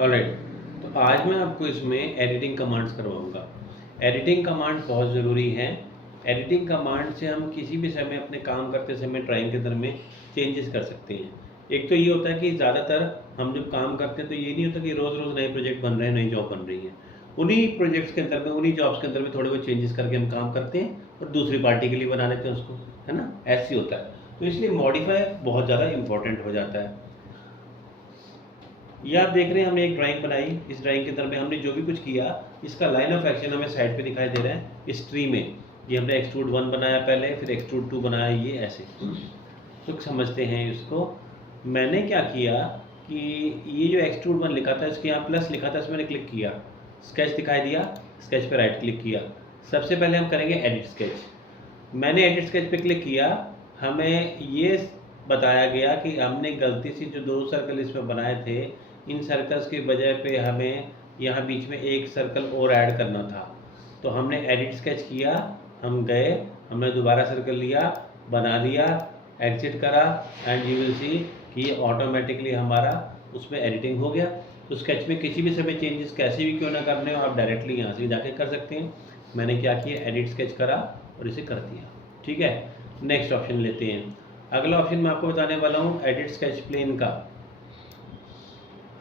Alright, तो आज मैं आपको इसमें एडिटिंग कमांड्स करवाऊंगा। एडिटिंग कमांड्स बहुत ज़रूरी हैं। एडिटिंग कमांड से हम किसी भी समय अपने काम करते समय ड्राइंग के अंदर में चेंजेस कर सकते हैं। एक तो ये होता है कि ज़्यादातर हम जब काम करते हैं तो ये नहीं होता कि रोज़ रोज़ नए प्रोजेक्ट बन रहे हैं, नई जॉब बन रही है। उन्हीं प्रोजेक्ट्स के अंदर में, उन्हीं जॉब्स के अंदर में थोड़े बहुत चेंजेस करके हम काम करते हैं और दूसरी पार्टी के लिए बना लेते हैं उसको, है ना, ऐसे होता है। तो इसलिए मॉडिफाई बहुत ज़्यादा इंपॉर्टेंट हो जाता है। ये आप देख रहे हैं, हमने एक ड्राइंग बनाई। इस ड्राइंग के अंदर में हमने जो भी कुछ किया, इसका लाइन ऑफ एक्शन हमें साइड पे दिखाई दे रहा है इस ट्री में। ये हमने एक्सट्रूड 1 बनाया पहले, फिर एक्सट्रूड 2 बनाया, ये ऐसे तो समझते हैं इसको। मैंने क्या किया कि ये जो एक्सट्रूड 1 लिखा था, इसके यहाँ प्लस लिखा था, इसमें मैंने क्लिक किया, स्केच दिखाई दिया, स्केच पे राइट क्लिक किया। सबसे पहले हम करेंगे एडिट स्केच। मैंने एडिट स्केच पे क्लिक किया, हमें ये बताया गया कि हमने गलती से जो 2 सर्कल इसमें बनाए थे, इन सर्कल्स के बजाय पे हमें यहाँ बीच में एक सर्कल और ऐड करना था। तो हमने एडिट स्केच किया, हम गए, हमने दोबारा सर्कल लिया, बना दिया, एग्जिट करा, एंड यू विल सी कि ये ऑटोमेटिकली हमारा उसमें एडिटिंग हो गया। तो स्केच में किसी भी समय चेंजेस कैसे भी क्यों ना करने हो, आप डायरेक्टली यहाँ से जाके कर सकते हैं। मैंने क्या किया, एडिट स्केच करा और इसे कर दिया। ठीक है, नेक्स्ट ऑप्शन लेते हैं। अगला ऑप्शन मैं आपको बताने वाला हूँ एडिट स्केच प्लेन का।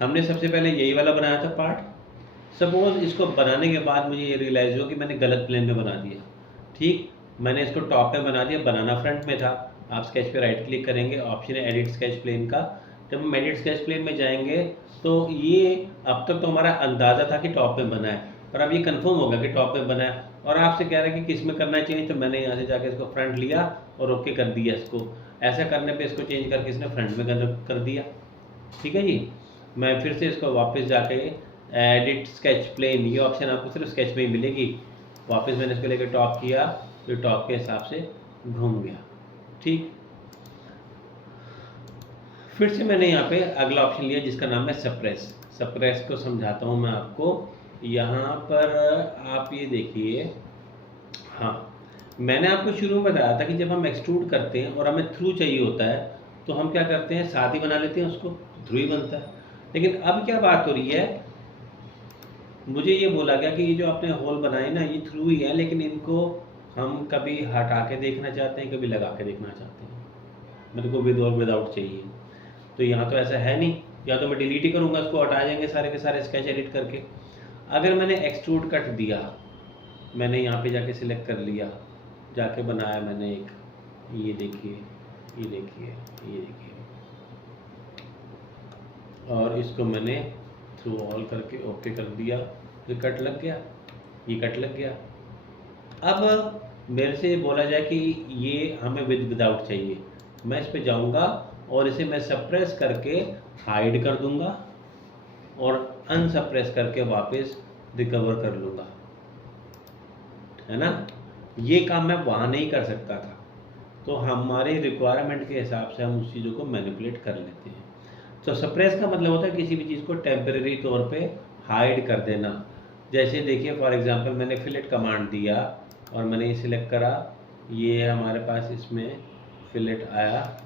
हमने सबसे पहले यही वाला बनाया था पार्ट। सपोज इसको बनाने के बाद मुझे ये रियलाइज़ हो कि मैंने गलत प्लेन में बना दिया। ठीक, मैंने इसको टॉप में बना दिया, बनाना फ्रंट में था। आप स्केच पे राइट क्लिक करेंगे, ऑप्शन है एडिट स्केच प्लेन का। जब हम एडिट स्केच प्लेन में जाएंगे तो ये अब तक तो हमारा अंदाज़ा था कि टॉप में बना है, और अब ये कंफर्म होगा कि टॉप में बना है, और आपसे कह रहा है कि किस में करना चाहिए। तो मैंने यहाँ से जाके इसको फ्रंट लिया और ओके कर दिया इसको। ऐसा करने पे इसको चेंज करके इसने फ्रंट में कर दिया। ठीक है जी। मैं फिर से इसको वापस जाके एडिट स्केच प्लेन, ये ऑप्शन आपको सिर्फ स्केच में ही मिलेगी। वापस मैंने इसको लेकर टॉप किया, तो टॉप के हिसाब से घूम गया। ठीक, फिर से मैंने यहाँ पे अगला ऑप्शन लिया जिसका नाम है सप्रेस। सप्रेस को समझाता हूँ मैं आपको। यहाँ पर आप ये देखिए, हाँ, मैंने आपको शुरू में बताया था कि जब हम एक्सट्रूड करते हैं और हमें थ्रू चाहिए होता है, तो हम क्या करते हैं, साथ ही बना लेते हैं उसको, थ्रू ही बनता है। लेकिन अब क्या बात हो रही है, मुझे ये बोला गया कि ये जो आपने होल बनाए ना, ये थ्रू ही है, लेकिन इनको हम कभी हटा के देखना चाहते हैं, कभी लगा के देखना चाहते हैं। मेरे को विद और विदाउट चाहिए। तो यहाँ तो ऐसा है नहीं, या तो मैं डिलीट ही करूँगा, इसको हटा जाएंगे सारे के सारे स्केच एडिट करके। अगर मैंने एक्सट्रूड कट दिया, मैंने यहाँ पे जाके सिलेक्ट कर लिया, जाके बनाया मैंने एक, ये देखिए, ये देखिए, ये देखिए, और इसको मैंने थ्रू ऑल करके ओके कर दिया, तो कट लग गया, ये कट लग गया। अब मेरे से बोला जाए कि ये हमें विद विदाउट चाहिए, मैं इस पे जाऊंगा और इसे मैं सप्रेस करके हाइड कर दूंगा और अनसप्रेस करके वापस रिकवर कर लूँगा, है ना। ये काम मैं वहाँ नहीं कर सकता था, तो हमारे रिक्वायरमेंट के हिसाब से हम उस चीज़ों को मैनिपुलेट कर लेते हैं। तो सप्रेस का मतलब होता है किसी भी चीज़ को टेम्परेरी तौर पे हाइड कर देना। जैसे देखिए, फॉर एग्जांपल मैंने फिलेट कमांड दिया और मैंने ये सिलेक्ट करा, ये हमारे पास इसमें फिलेट आया,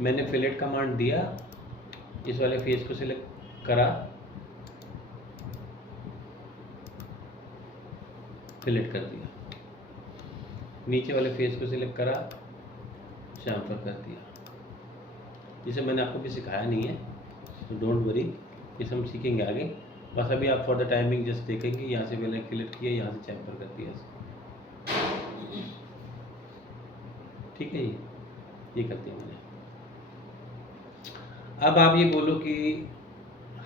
मैंने फिलेट कमांड दिया, इस वाले फेस को सिलेक्ट करा, फिलेट कर दिया, नीचे वाले फेस को सिलेक्ट करा, चाम्फर कर दिया। जिसे मैंने आपको भी सिखाया नहीं है, तो डोंट वरी, इसे हम सीखेंगे आगे। बस अभी आप फॉर द टाइमिंग जस्ट देखेंगे, यहाँ से मैंने फिलेट किया, यहाँ से चैम्पर कर दिया। ठीक है, ये कर दिया मैंने। अब आप ये बोलो कि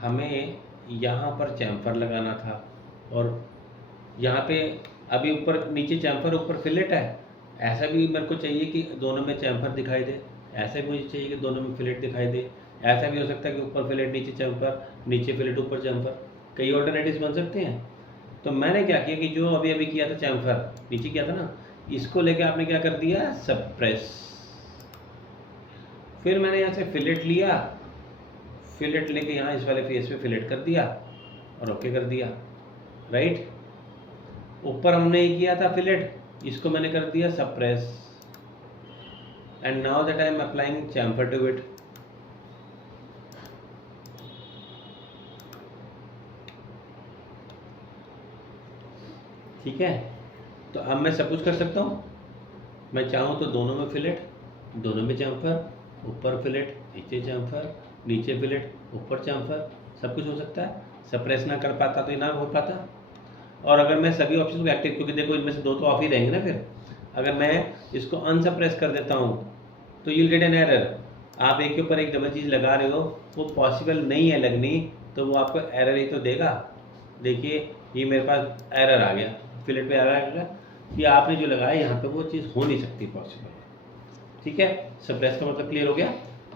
हमें यहाँ पर चैम्फर लगाना था, और यहाँ पे अभी ऊपर नीचे चैम्फर, ऊपर फिलेट है। ऐसा भी मेरे को चाहिए कि दोनों में चैम्फर दिखाई दे, ऐसा भी मुझे चाहिए कि दोनों में फिलेट दिखाई दे। ऐसा भी हो सकता है कि ऊपर फिलेट नीचे चैम्फर, नीचे फिलेट ऊपर चैम्फर, कई ऑल्टरनेटिव्स बन सकते हैं। तो मैंने क्या किया कि जो अभी अभी किया था चैम्फर, नीचे किया था ना, इसको लेके आपने क्या कर दिया, सप्रेस। फिर मैंने यहाँ से फिलेट लिया, फिलेट लेके यहाँ इस वाले फेस पे फिलेट कर दिया और ओके कर दिया, राइट। ऊपर हमने ये किया था फिलेट, इसको मैंने कर दिया suppress, and now that I am applying chamfer to it. ठीक है, तो अब मैं सब कुछ कर सकता हूँ। मैं चाहूँ तो दोनों में फिलेट, दोनों में chamfer, ऊपर फिलेट नीचे chamfer, नीचे फिलेट ऊपर chamfer, सब कुछ हो सकता है। सप्रेस ना कर पाता तो ये ना हो पाता। और अगर मैं सभी ऑप्शन को एक्टिव, क्योंकि देखो इनमें से दो तो ऑफ ही रहेंगे ना, फिर अगर मैं इसको अनसप्रेस कर देता हूँ तो you will get an error. आप एक के ऊपर एक डबल चीज़ लगा रहे हो, वो पॉसिबल नहीं है लगनी, तो वो आपको एरर ही तो देगा। देखिए ये मेरे पास एरर आ गया, फिलेट पे एरर आ गया कि आपने जो लगाया यहाँ पे वो चीज़ हो नहीं सकती पॉसिबल। ठीक है, सप्रेस का मतलब क्लियर हो गया।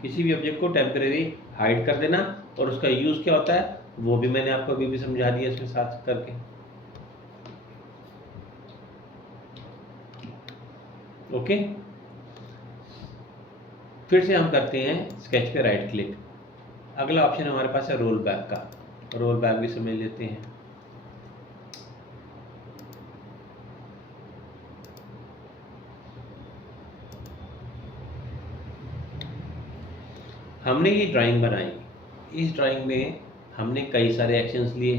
किसी भी ऑब्जेक्ट को टेम्परेरी हाइड कर देना, और उसका यूज़ क्या होता है वो भी मैंने आपको अभी भी समझा दिया इसके साथ करके। ओके, फिर से हम करते हैं स्केच पे राइट क्लिक। अगला ऑप्शन हमारे पास है रोल बैक का, रोल बैक भी समझ लेते हैं। हमने ये ड्राइंग बनाई, इस ड्राइंग में हमने कई सारे एक्शंस लिए।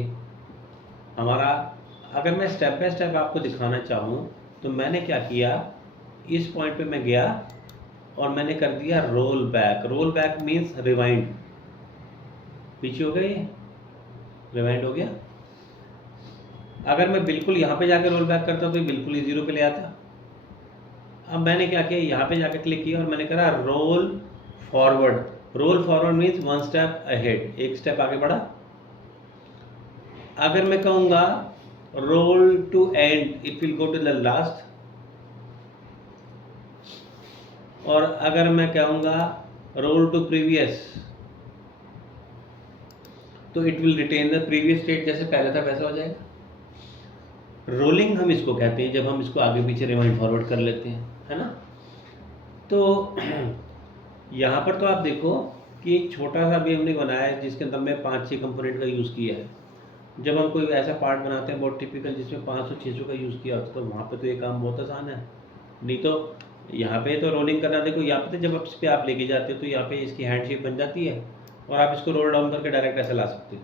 हमारा, अगर मैं स्टेप बाय स्टेप आपको दिखाना चाहूँ तो मैंने क्या किया, इस पॉइंट पे मैं गया और मैंने कर दिया roll back. Roll back means rewind, पीछे हो गया, ये रिवाइंड हो गया। अगर मैं बिल्कुल यहाँ पे जाकर रोल बैक करता तो ये बिल्कुल ही जीरो पे ले आता। अब मैंने क्या किया, यहाँ पे जाकर क्लिक किया और मैंने करा roll forward. Roll forward means one step ahead, एक स्टेप आगे बढ़ा। अगर मैं कहूँगा roll to end, it will go to the last. और अगर मैं कहूँगा रोल टू प्रीवियस, तो it will retain the previous state, जैसे पहले था वैसा हो जाएगा। रोलिंग हम इसको कहते हैं जब हम इसको आगे पीछे रिवाइंड फॉरवर्ड कर लेते हैं, है ना। तो यहाँ पर तो आप देखो कि एक छोटा सा भी हमने बनाया है जिसके अंदर में 5-6 कंपोनेंट का यूज़ किया है। जब हम कोई ऐसा पार्ट बनाते हैं बहुत टिपिकल जिसमें 500-600 का यूज़ किया होता, तो वहाँ पे तो ये काम बहुत आसान है। नहीं तो यहाँ पे तो रोलिंग करना, देखो यहाँ पे तो जब इस पे आप लेके जाते हो तो यहाँ पे इसकी हैंड शेप बन जाती है और आप इसको रोल डाउन करके डायरेक्ट ऐसे ला सकते हो।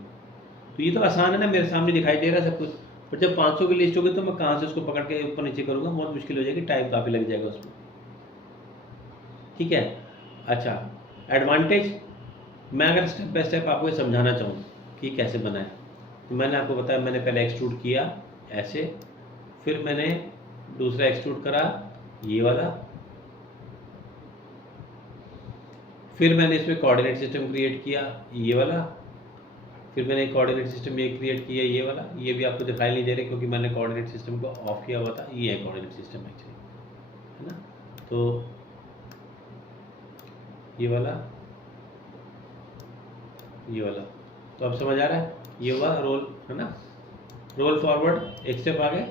तो ये तो आसान है ना, मेरे सामने दिखाई दे रहा है सब कुछ। पर जब 500 की लिस्ट होगी तो मैं कहाँ से उसको पकड़ के ऊपर नीचे करूँगा, बहुत मुश्किल हो जाएगी, टाइम काफ़ी लग जाएगा उसमें। ठीक है, अच्छा एडवांटेज, मैं अगर स्टेप बाय स्टेप आपको समझाना चाहूँ कि कैसे बनाए, तो मैंने आपको बताया, मैंने पहले एक्सट्रूड किया ऐसे, फिर मैंने दूसरा एक्सट्रूड करा ये वाला, फिर मैंने इसमें कोऑर्डिनेट सिस्टम क्रिएट किया ये वाला, फिर मैंने कोऑर्डिनेट सिस्टम ये क्रिएट किया ये वाला। ये भी आपको दिखाई नहीं दे रहे क्योंकि मैंने कोऑर्डिनेट सिस्टम को ऑफ किया हुआ था। ये है कोऑर्डिनेट सिस्टम एक्चुअली, है ना। तो ये वाला, ये वाला, तो अब समझ आ रहा है, ये हुआ रोल, है ना, रोल फॉरवर्ड, एक स्टेप आगे।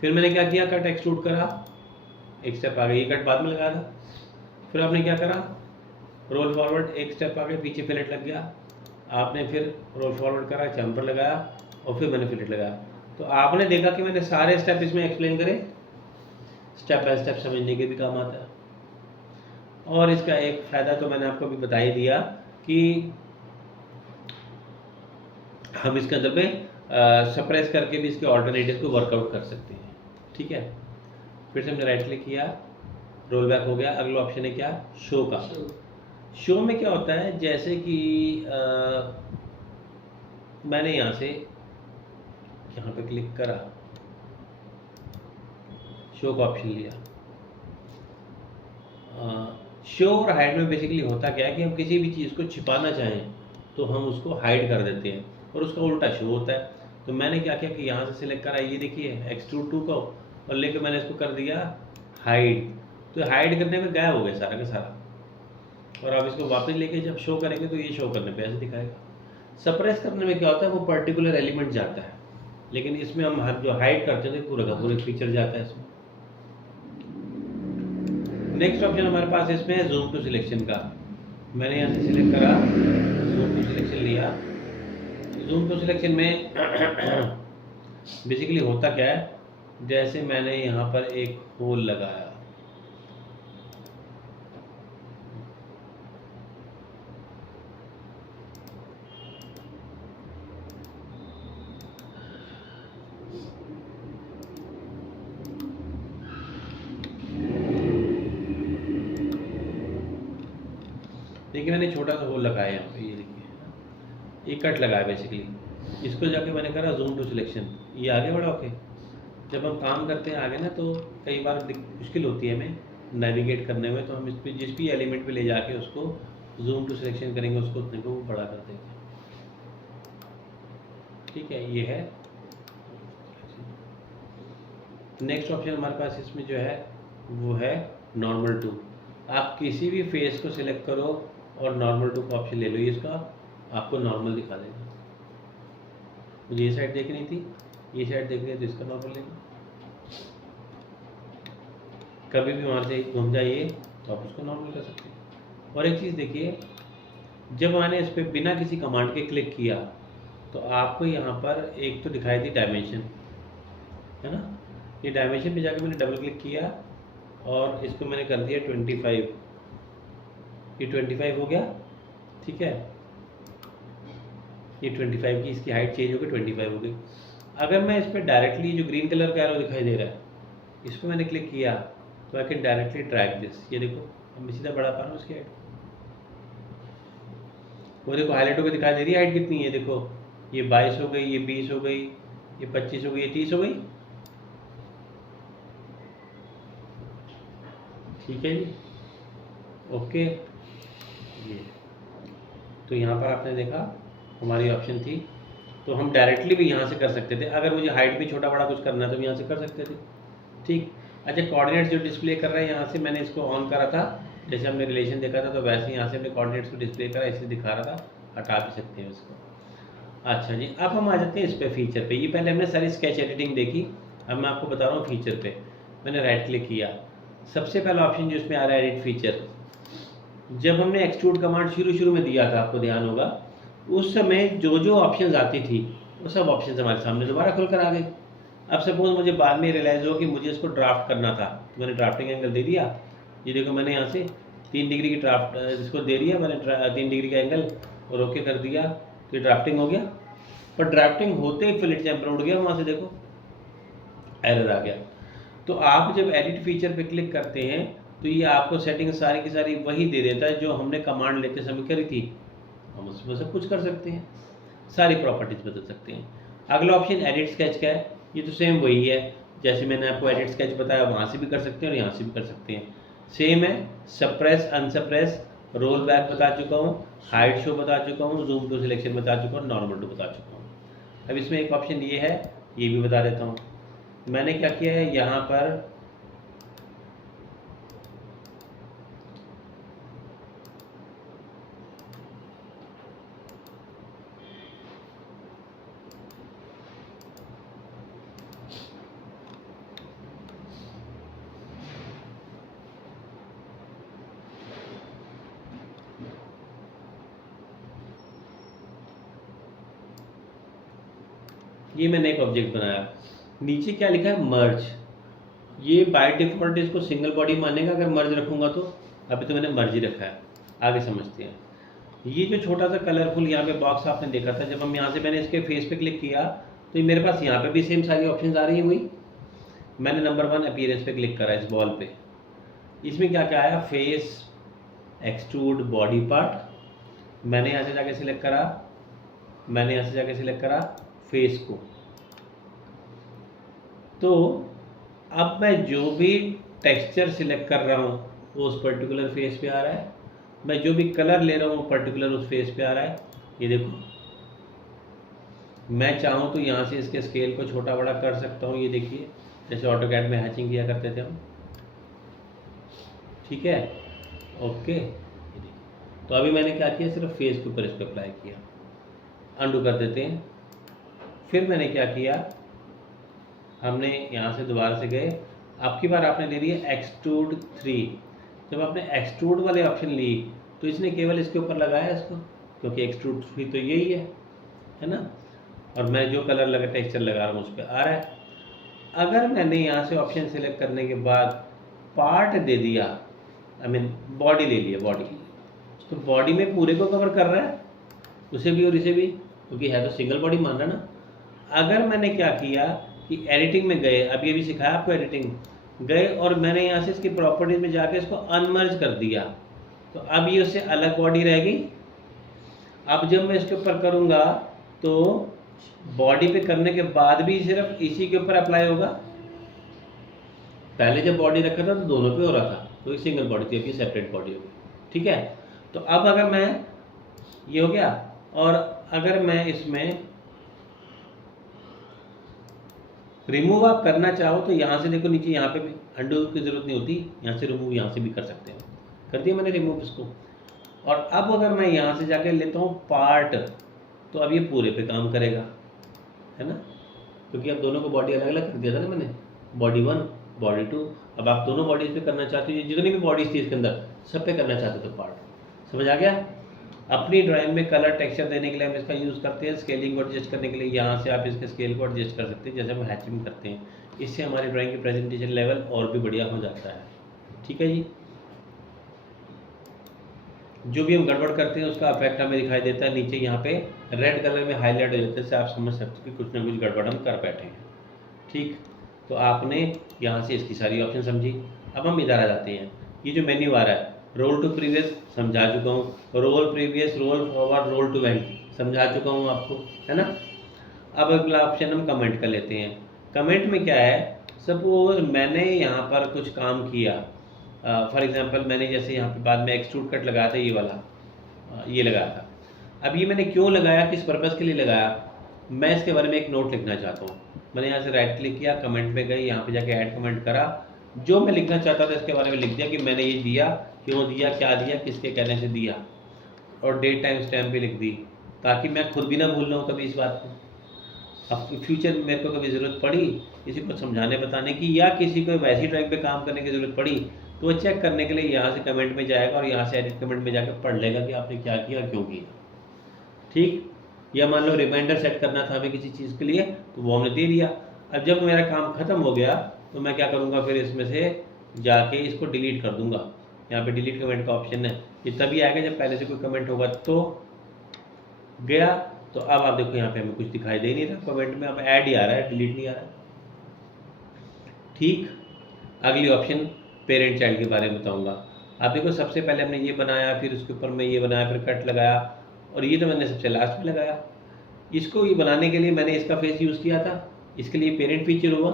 फिर मैंने क्या किया, कट एक्सट्रूड करा, एक स्टेप आगे, ये कट बाद में लगाया था। फिर आपने क्या करा, रोल फॉरवर्ड, एक स्टेप आगे, पीछे फिलेट लग गया। आपने फिर रोल फॉरवर्ड करा, चैम्पर लगाया और फिर मैंने फिलेट लगाया। तो आपने देखा कि मैंने सारे स्टेप इसमें एक्सप्लेन करे, स्टेप बाय स्टेप समझने के भी काम आता है। और इसका एक फ़ायदा तो मैंने आपको अभी बता ही दिया कि हम इसके अंदर में सप्रेस करके भी इसके ऑल्टरनेटिव को वर्कआउट कर सकते हैं। ठीक है, फिर से हमने राइट क्लिक किया, रोल बैक हो गया। अगला ऑप्शन है क्या, शो का। शो में क्या होता है, जैसे कि मैंने यहाँ से यहाँ पे क्लिक करा, शो का ऑप्शन लिया। शो और हाइड में बेसिकली होता क्या है कि हम किसी भी चीज़ को छिपाना चाहें तो हम उसको हाइड कर देते हैं और उसका उल्टा शो होता है। तो मैंने क्या किया कि यहाँ से सिलेक्ट करा, ये देखिए एक्सट्रूड 2 को, और लेके मैंने इसको कर दिया हाइड। तो हाइड करने में गायब हो गया सारा का सारा। और आप इसको वापस लेके जब शो करेंगे तो ये शो करने पे ऐसे दिखाएगा। सप्रेस करने में क्या होता है, वो पर्टिकुलर एलिमेंट जाता है, लेकिन इसमें हम जो हाइड करते हैं पूरा का पूरा फीचर जाता है इसमें। नेक्स्ट ऑप्शन हमारे पास इसमें है जूम टू सिलेक्शन का। मैंने यहाँ से सिलेक्ट करा, जूम टू सिलेक्शन लिया। जूम टू सिलेक्शन में बेसिकली होता क्या है, जैसे मैंने यहाँ पर एक होल लगाया, देखिए मैंने छोटा सा होल लगाया यहाँ पे, ये देखिए, ये कट लगाया बेसिकली। इसको जाके मैंने करा जूम टू सिलेक्शन, ये आगे बढ़ा ओके। जब हम काम करते हैं आगे ना, तो कई बार मुश्किल होती है हमें नेविगेट करने में, तो हम इस पर जिस भी एलिमेंट पे ले जाके उसको जूम टू सिलेक्शन करेंगे, उसको उतने को बड़ा कर देंगे। ठीक है, ये है। नेक्स्ट ऑप्शन हमारे पास इसमें जो है वो है नॉर्मल टू। आप किसी भी फेस को सिलेक्ट करो और नॉर्मल टू का ऑप्शन ले लो, ये इसका आपको नॉर्मल दिखा देगा। मुझे ये साइड देखनी थी, ये साइड देखनी है, तो इसका नॉर्मल लेना। कभी भी वहाँ से घूम जाइए तो आप उसको नॉर्मल कर सकते हैं। और एक चीज़ देखिए, जब मैंने इस पर बिना किसी कमांड के क्लिक किया तो आपको यहाँ पर एक तो दिखाई दी डायमेंशन, है ना। ये डायमेंशन पे जाके मैंने डबल क्लिक किया और इसको मैंने कर दिया 25। ये 25 हो गया, ठीक है। ये 25 की इसकी हाइट चेंज हो गई, 25 हो गई। अगर मैं इस पर डायरेक्टली जो ग्रीन कलर का एरो दिखाई दे रहा है, इस पर मैंने क्लिक किया तो I can directly drag this. ये देखो, अब मैं सीधा बढ़ा पा रहा हूँ उसकी हाइट। वो देखो हाईलाइट होकर दिखाई दे रही है हाइट कितनी है, देखो ये 22 हो गई, ये 20 हो गई, ये 25 हो गई, ये 30 हो गई। ठीक है जी, ओके। ये तो यहाँ पर आपने देखा हमारी ऑप्शन थी, तो हम डायरेक्टली भी यहाँ से कर सकते थे। अगर मुझे हाइट भी छोटा बड़ा कुछ करना है तो यहाँ से कर सकते थे। ठीक, अच्छा, कोऑर्डिनेट्स जो डिस्प्ले कर रहे हैं यहाँ से मैंने इसको ऑन करा था, जैसे हमने रिलेशन देखा था, तो वैसे यहाँ से हमने कोऑर्डिनेट्स को डिस्प्ले करा, इसलिए दिखा रहा था, हटा भी सकते हैं इसको। अच्छा जी, अब हम आ जाते हैं इस पे फीचर पे। ये पहले हमने सारी स्केच एडिटिंग देखी, अब मैं आपको बता रहा हूँ फीचर पे। मैंने राइट क्लिक किया, सबसे पहला ऑप्शन जो इसमें आ रहा है एडिट फीचर। जब हमने एक्सट्रूड कमांड शुरू में दिया था, आपको ध्यान होगा, उस समय जो जो ऑप्शंस आती थी वो सब ऑप्शंस हमारे सामने दोबारा खुल कर आ गए। अब सपोज मुझे बाद में रियलाइज़ हो कि मुझे इसको ड्राफ्ट करना था, तो मैंने ड्राफ्टिंग एंगल दे दिया। ये देखो मैंने यहाँ से 3 डिग्री की ड्राफ्ट इसको दे दिया मैंने, 3 डिग्री का एंगल, और ओके कर दिया, तो ये ड्राफ्टिंग हो गया। पर ड्राफ्टिंग होते ही फिलेट चैम्पर उड़ गया वहाँ से, देखो एरर आ गया। तो आप जब एडिट फीचर पे क्लिक करते हैं तो ये आपको सेटिंग सारी की सारी वही दे देता है जो हमने कमांड लेते समय करी थी। हम उसमें सब कुछ कर सकते हैं, सारी प्रॉपर्टीज बदल सकते हैं। अगला ऑप्शन एडिट स्केच का है, ये तो सेम वही है, जैसे मैंने आपको एडिट स्केच बताया वहाँ से भी कर सकते हैं और यहाँ से भी कर सकते हैं, सेम है। सप्रेस अनसप्रेस, रोल बैक बता चुका हूँ, हाइड शो बता चुका हूँ, जूम टू सिलेक्शन बता चुका हूँ, नॉर्मल टू बता चुका हूँ। अब इसमें एक ऑप्शन ये है, ये भी बता देता हूँ। मैंने क्या किया है यहाँ पर, ये मैंने एक ऑब्जेक्ट बनाया, नीचे क्या लिखा है मर्ज। ये बाय डिफॉल्ट इसको सिंगल बॉडी मानेगा अगर मर्ज रखूँगा तो, अभी तो मैंने मर्ज ही रखा है। आगे समझते हैं। ये जो छोटा सा कलरफुल यहाँ पे बॉक्स आपने देखा था, जब हम यहाँ से मैंने इसके फेस पे क्लिक किया तो ये मेरे पास यहाँ पे भी सेम सारी ऑप्शंस आ रही है वही। मैंने नंबर 1 अपीयरेंस पे क्लिक करा इस बॉल पे, इसमें क्या क्या आया, फेस, एक्सट्रूड, बॉडी पार्ट। मैंने यहाँ से जाके सिलेक्ट करा, मैंने यहाँ से जाके सिलेक्ट करा फेस को। तो अब मैं जो भी टेक्सचर सिलेक्ट कर रहा हूँ वो उस पर्टिकुलर फेस पे आ रहा है, मैं जो भी कलर ले रहा हूँ पर्टिकुलर उस फेस पे आ रहा है। ये देखो, मैं चाहूँ तो यहाँ से इसके स्केल को छोटा बड़ा कर सकता हूँ, ये देखिए जैसे ऑटोकैड में हैचिंग किया करते थे हम। ठीक है, ओके। तो अभी मैंने क्या किया, सिर्फ फेस के ऊपर इसको अप्लाई किया। अंडू कर देते हैं। फिर मैंने क्या किया, हमने यहाँ से दोबारा से गए, आपकी बार आपने ले लिया एक्सट्रूड 3। जब आपने एक्सट्रूड वाले ऑप्शन ली तो इसने केवल इसके ऊपर लगाया इसको, क्योंकि एक्सट्रूड 3 तो यही है ना। और मैं जो कलर लगा टेक्सचर लगा रहा हूँ उस पर आ रहा है। अगर मैंने यहाँ से ऑप्शन सेलेक्ट करने के बाद पार्ट दे दिया, आई मीन बॉडी ले लिया, बॉडी, तो बॉडी में पूरे को कवर कर रहा है, उसे भी और इसे भी, क्योंकि है तो सिंगल बॉडी मान रहा ना। अगर मैंने क्या किया कि एडिटिंग में गए, अभी अभी सिखाया आपको एडिटिंग, गए और मैंने यहाँ से इसकी प्रॉपर्टीज में जाके इसको अनमर्ज कर दिया, तो अब ये उससे अलग बॉडी रह गई। अब जब मैं इसके ऊपर करूँगा तो बॉडी पे करने के बाद भी सिर्फ इसी के ऊपर अप्लाई होगा। पहले जब बॉडी रखा था तो दोनों पे हो रहा था, तो सिंगल बॉडी थी, अभी सेपरेट बॉडी होगी। ठीक है, तो अब अगर मैं ये हो गया, और अगर मैं इसमें रिमूव आप करना चाहो तो यहाँ से देखो नीचे, यहाँ पे भी अंडू की ज़रूरत नहीं होती, यहाँ से रिमूव यहाँ से भी कर सकते हैं। कर दिया मैंने रिमूव इसको। और अब अगर मैं यहाँ से जाके लेता हूँ पार्ट, तो अब ये पूरे पे काम करेगा, है ना, क्योंकि अब दोनों को बॉडी अलग अलग कर दिया था ना मैंने, बॉडी 1 बॉडी 2। अब आप दोनों बॉडीज पे करना चाहते हो, जितनी भी बॉडीज थी इसके अंदर सब पे करना चाहते हो तो पार्ट। समझ आ गया। अपनी ड्राइंग में कलर टेक्सचर देने के लिए हम इसका यूज़ करते हैं, स्केलिंग को एडजस्ट करने के लिए यहाँ से आप इसके स्केल को एडजस्ट कर सकते हैं, जैसे हम हैचिंग करते हैं। इससे हमारी ड्राइंग की प्रेजेंटेशन लेवल और भी बढ़िया हो जाता है। ठीक है जी, जो भी हम गड़बड़ करते हैं उसका इफेक्ट हमें दिखाई देता है नीचे, यहाँ पे रेड कलर में हाईलाइट हो जाता है, इससे आप समझ सकते हो कि कुछ ना कुछ गड़बड़ हम कर बैठे हैं। ठीक, तो आपने यहाँ से इसकी सारी ऑप्शन समझी। अब हम इधर आ जाते हैं, ये जो मेन्यू आ रहा है, रोल टू प्रीवियस समझा चुका हूँ, roll previous, roll forward, roll to end समझा चुका हूँ आपको, है ना। अब अगला ऑप्शन हम कमेंट कर लेते हैं। कमेंट में क्या है, सपोज मैंने यहाँ पर कुछ काम किया, फॉर एग्जांपल मैंने जैसे यहाँ पे बाद में एक्सट्रूड कट लगाया था, ये वाला ये लगाया था। अब ये मैंने क्यों लगाया, किस पर्पज़ के लिए लगाया, मैं इसके बारे में एक नोट लिखना चाहता हूँ। मैंने यहाँ से राइट क्लिक किया, कमेंट पे गई, यहाँ पे जाके ऐड कमेंट करा, जो मैं लिखना चाहता था इसके बारे में लिख दिया कि मैंने ये दिया, क्यों दिया, क्या दिया, किसके कहने से दिया, और डेट टाइम स्टैम्प भी लिख दी, ताकि मैं खुद भी ना भूल रहा हूँ कभी इस बात को। अब फ्यूचर में मेरे को कभी ज़रूरत पड़ी किसी को समझाने बताने की, या किसी को वैसी ड्राइंग पे काम करने की ज़रूरत पड़ी, तो वो चेक करने के लिए यहाँ से कमेंट में जाएगा और यहाँ से एडिट कमेंट में जाकर पढ़ लेगा कि आपने क्या किया, क्यों किया। ठीक, या मान लो रिमाइंडर सेट करना था हमें किसी चीज़ के लिए, तो वो हमने दे दिया। अब जब मेरा काम ख़त्म हो गया तो मैं क्या करूँगा, फिर इसमें से जाके इसको डिलीट कर दूँगा। यहाँ पे डिलीट कमेंट का ऑप्शन है, ये तभी आएगा जब पहले से कोई कमेंट होगा तो गया। तो अब आप देखो यहाँ पे हमें कुछ दिखाई दे नहीं रहा कमेंट में, अब ऐड ही आ रहा है, डिलीट नहीं आ रहा है। ठीक, अगली ऑप्शन पेरेंट चाइल्ड के बारे में बताऊँगा। आप देखो सबसे पहले हमने ये बनाया, फिर उसके ऊपर मैं ये बनाया, फिर कट लगाया, और ये तो मैंने सबसे लास्ट में लगाया। इसको ये बनाने के लिए मैंने इसका फेस यूज़ किया था, इसके लिए पेरेंट फीचर हुआ।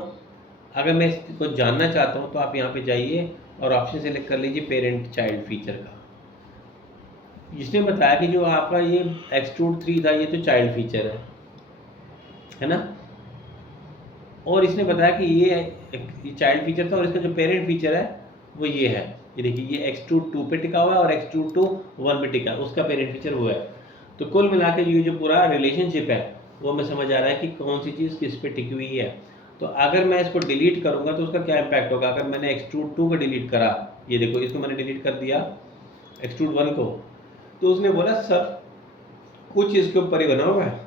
अगर मैं इसको जानना चाहता हूँ तो आप यहाँ पे जाइए और ऑप्शन सेलेक्ट कर लीजिए पेरेंट चाइल्ड फीचर का। इसने बताया कि जो आपका ये एक्सट्रूड 3 था, ये तो चाइल्ड फीचर है ना, और इसने बताया कि ये चाइल्ड फीचर था, और इसका जो पेरेंट फीचर है वो ये है। ये देखिए, ये एक्सट्रूड 2 पे टिका हुआ है और एक्सट्रूड 2 1 पे टिका है, उसका पेरेंट फीचर वो है। तो कुल मिला के ये जो पूरा रिलेशनशिप है वो हमें समझ आ रहा है कि कौन सी चीज़ किस पे टिकी हुई है। तो अगर मैं इसको डिलीट करूँगा तो उसका क्या इम्पैक्ट होगा। अगर मैंने एक्सट्रूड 2 को डिलीट करा, ये देखो इसको मैंने डिलीट कर दिया एक्सट्रूड 1 को, तो उसने बोला सब कुछ इसके ऊपर ही बना हुआ है।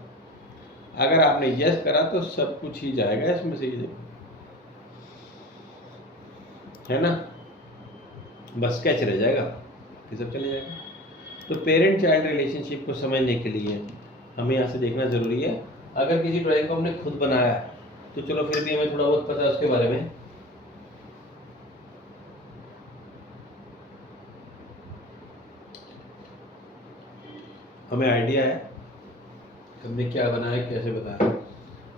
अगर आपने यस करा तो सब कुछ ही जाएगा इसमें से, ये देखो, है ना, बस स्केच रह जाएगा, फिर सब चले जाएगा। तो पेरेंट चाइल्ड रिलेशनशिप को समझने के लिए हमें यहाँ से देखना ज़रूरी है। अगर किसी ड्राइंग को हमने खुद बनाया तो चलो फिर भी हमें थोड़ा बहुत पता है उसके बारे में। हमें आइडिया है हमने क्या बनाया, कैसे बनाया,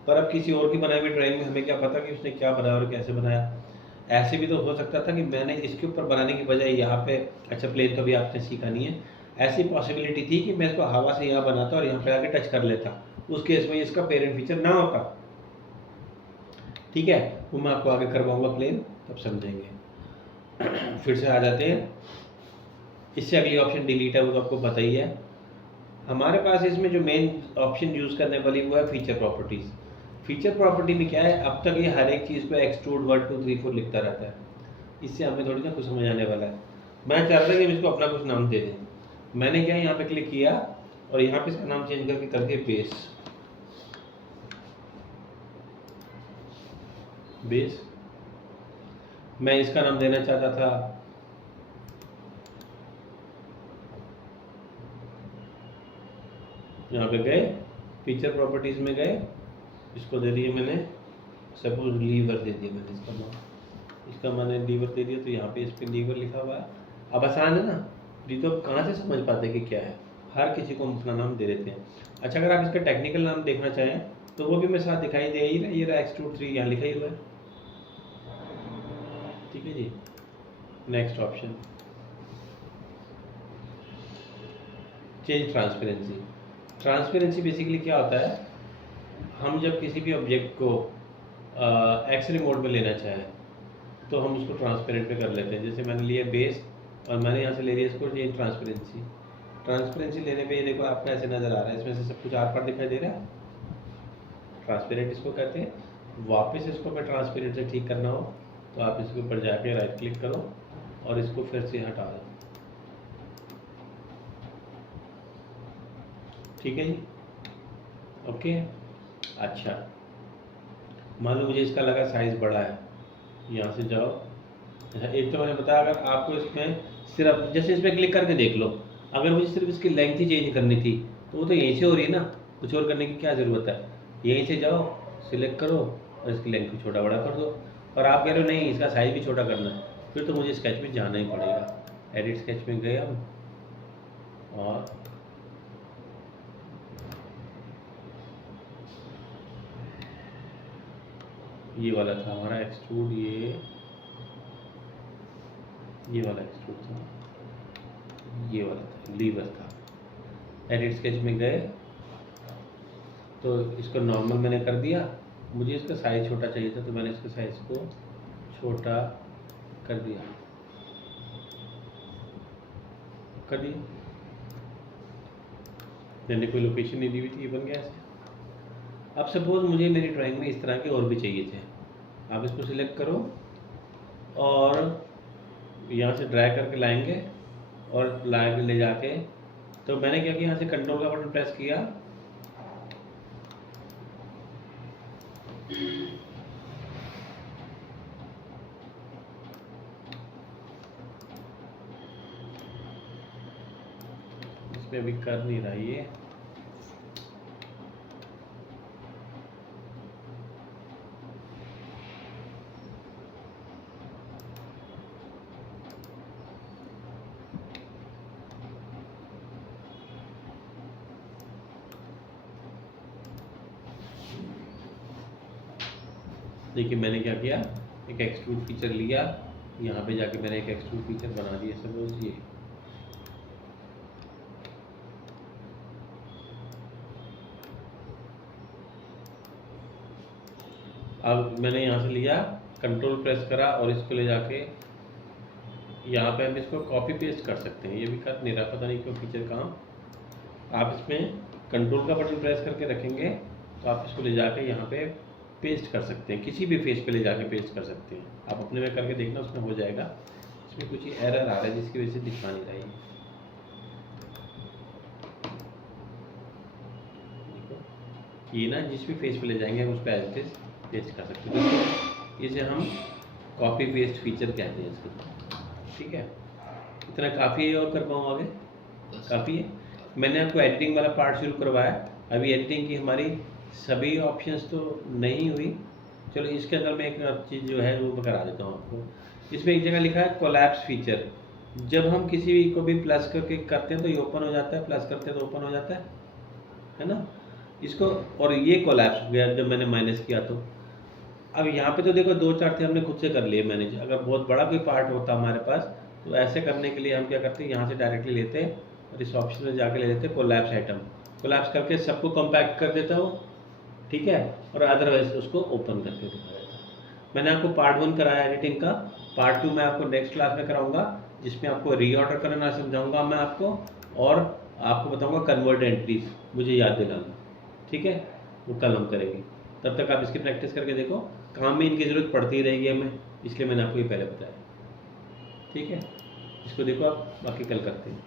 पर अब किसी और की बनाई हुई ड्राइंग में हमें क्या पता कि उसने क्या बनाया और कैसे बनाया। ऐसे भी तो हो सकता था कि मैंने इसके ऊपर बनाने की बजाय यहाँ पे, अच्छा प्लेन तो भी आपने सीखा नहीं है, ऐसी पॉसिबिलिटी थी कि मैं इसको हवा से यहाँ बनाता और यहाँ पे आके टच कर लेता, उस केस में इसका पेरेंट फीचर ना होता। ठीक है, वो मैं आपको आगे करवाऊँगा प्लेन, तब समझेंगे। फिर से आ जाते हैं, इससे अगली ऑप्शन डिलीट है, वो तो आपको पता ही है। हमारे पास इसमें जो मेन ऑप्शन यूज़ करने वाली वो है फीचर प्रॉपर्टीज़। फीचर प्रॉपर्टी में क्या है, अब तक ये हर एक चीज़ को एक्सट्रूड 1 2 3 4 लिखता रहता है, इससे हमें थोड़ी ना कुछ समझ आने वाला है। मैं चाह रहा था कि हम इसको अपना कुछ नाम दे दें। मैंने क्या यहाँ पे क्लिक किया और यहाँ पे इसका नाम चेंज करके कर दिया बेस। मैं इसका नाम देना चाहता था यहाँ पे गए फीचर प्रॉपर्टीज़ में गए, इसको दे दिया मैंने सपोज लीवर दे दिया मैंने इसका नाम, इसका मैंने लीवर दे दिया, तो यहाँ पे इस पर लीवर लिखा हुआ है। अब आसान है ना, जी, तो अब कहाँ से समझ पाते हैं कि क्या है? हर किसी को हम अपना नाम दे देते हैं। अच्छा, अगर आप इसका टेक्निकल नाम देखना चाहें तो वो भी मेरे साथ दिखाई दे ही रहा है, ये रहा एक्सट्रूड 3 यहाँ लिखा ही हुआ है। ठीक है जी, next option, change transparency. Transparency basically क्या होता है, हम जब किसी भी ऑब्जेक्ट को एक्सरे मोड में लेना चाहें तो हम उसको ट्रांसपेरेंट में कर लेते हैं। जैसे मैंने लिया बेस और मैंने यहाँ से ले लिया इसको चेंज ट्रांसपेरेंसी। ट्रांसपेरेंसी लेने पे ये देखो आपको ऐसे नज़र आ रहा है, इसमें से सब कुछ आर पार दिखाई दे रहा है, ट्रांसपेरेंट इसको कहते हैं। वापस इसको अगर ट्रांसपेरेंट से ठीक करना हो तो आप इसके ऊपर जाके राइट क्लिक करो और इसको फिर से हटा दो। ठीक है जी, ओके। अच्छा, मान लो मुझे इसका लगा साइज़ बड़ा है, यहाँ से जाओ। अच्छा, एक तो मैंने बताया अगर आपको इसमें सिर्फ जैसे इस पर क्लिक करके देख लो, अगर मुझे सिर्फ इसकी लेंथ ही चेंज करनी थी तो वो तो यहीं से हो रही है ना, कुछ और करने की क्या ज़रूरत है। यहीं से जाओ, सिलेक्ट करो और इसकी लेंथ को छोटा बड़ा कर दो। और आप कह रहे हो नहीं इसका साइज़ भी छोटा करना है, फिर तो मुझे स्केच में जाना ही पड़ेगा। एडिट स्केच में गए हम और ये वाला था हमारा एक्सट्रूड, ये वाला एक्सट्रूड था, ये वाला था लीवर था। एडिट स्केच में गए तो इसको नॉर्मल मैंने कर दिया, मुझे इसका साइज़ छोटा चाहिए था तो मैंने इसके साइज़ को छोटा कर दिया, मैंने कोई लोकेशन नहीं दी हुई थी, ये बन गया ऐसे। अब सपोज मुझे मेरी ड्राइंग में इस तरह के और भी चाहिए थे, आप इसको सिलेक्ट करो और यहाँ से ड्रैग करके लाएंगे और ला के ले जाके, तो मैंने क्या किया, यहाँ से कंट्रोल का बटन प्रेस किया, इसमें अभी कर नहीं रहा ये। देखिए मैंने क्या किया, एक एक्सट्रूड फीचर लिया, यहाँ पे जाके मैंने एक एक्सट्रूड फीचर बना दिया सपोज ये। अब मैंने यहाँ से लिया, कंट्रोल प्रेस करा और इसको ले जाके यहाँ पे हम इसको कॉपी पेस्ट कर सकते हैं, ये भी कर नहीं रहा, पता नहीं क्यों फीचर काम। आप इसमें कंट्रोल का बटन प्रेस करके रखेंगे तो आप इसको ले जाके यहाँ पे पेस्ट कर सकते हैं, किसी भी फेस पे ले जाके पेस्ट कर सकते हैं। आप अपने में करके देखना, उसमें हो जाएगा। इसमें कुछ एरर आ रहा है जिसकी वजह से दिखा नहीं रहा है। ये ना जिस भी फेस पे ले जाएंगे हम उस पर एज इट इज पेस्ट कर सकते हैं, इसे हम कॉपी पेस्ट फीचर कहते हैं इसको। ठीक है, इतना काफ़ी है, और कर पाऊँ आगे? काफ़ी है। मैंने आपको एडिटिंग वाला पार्ट शुरू करवाया, अभी एडिटिंग की हमारी सभी ऑप्शंस तो नहीं हुई। चलो इसके अंदर मैं एक चीज़ जो है वो करा देता हूँ आपको। इसमें एक जगह लिखा है कोलैप्स फीचर, जब हम किसी को भी प्लस करके करते हैं तो ये ओपन हो जाता है, प्लस करते हैं तो ओपन हो जाता है ना इसको। और ये कोलैप्स हो गया जब मैंने माइनस किया तो। अब यहाँ पे तो देखो 2-4 थे हमने खुद से कर लिए मैनेज। अगर बहुत बड़ा कोई पार्ट होता हमारे पास तो ऐसे करने के लिए हम क्या करते हैं, यहाँ से डायरेक्टली लेते हैं और इस ऑप्शन में जाके ले लेते हैं कोलैप्स आइटम। कोलैप्स करके सबको कॉम्पैक्ट कर देता हूँ, ठीक है, और अदरवाइज उसको ओपन करके दिखा देता हूँ। मैंने आपको पार्ट 1 कराया एडिटिंग का, पार्ट 2 मैं आपको नेक्स्ट क्लास में कराऊंगा जिसमें आपको रीऑर्डर करना समझाऊंगा मैं आपको, और आपको बताऊंगा कन्वर्ट एंट्रीज मुझे याद दिलाना। ठीक है, वो कल हम करेंगे। तब तक आप इसकी प्रैक्टिस करके देखो, काम में इनकी ज़रूरत पड़ती रहेगी हमें, इसलिए मैंने आपको ये पहले बताया। ठीक है, इसको देखो आप, बाकी कल करते हैं।